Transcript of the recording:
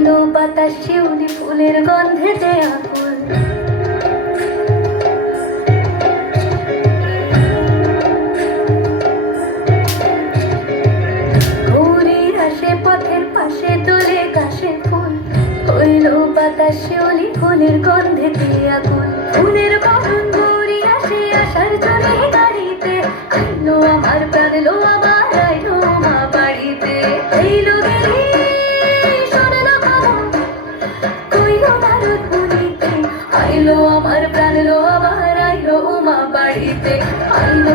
হইলো বাতাস শিউলি ফুলের গন্ধেতে আকুল। ঘুড়ির আসে পথের পাশে তোলে কাশে ফুল, হইলো বাতাস শিউলি ফুলের গন্ধেতে আকুল। ফুলের বরণ ঘুড়ি আসে আসার জন্য গাড়িতে, আইলো আমার প্রাণ লো আমার আইলো মা বাড়িতে। এইলো গেলি শোনো খবর, কইলো নারদ মুনিতে, আইলো আমার প্রাণ লো আমার আইলো মা বাড়িতে। আইলো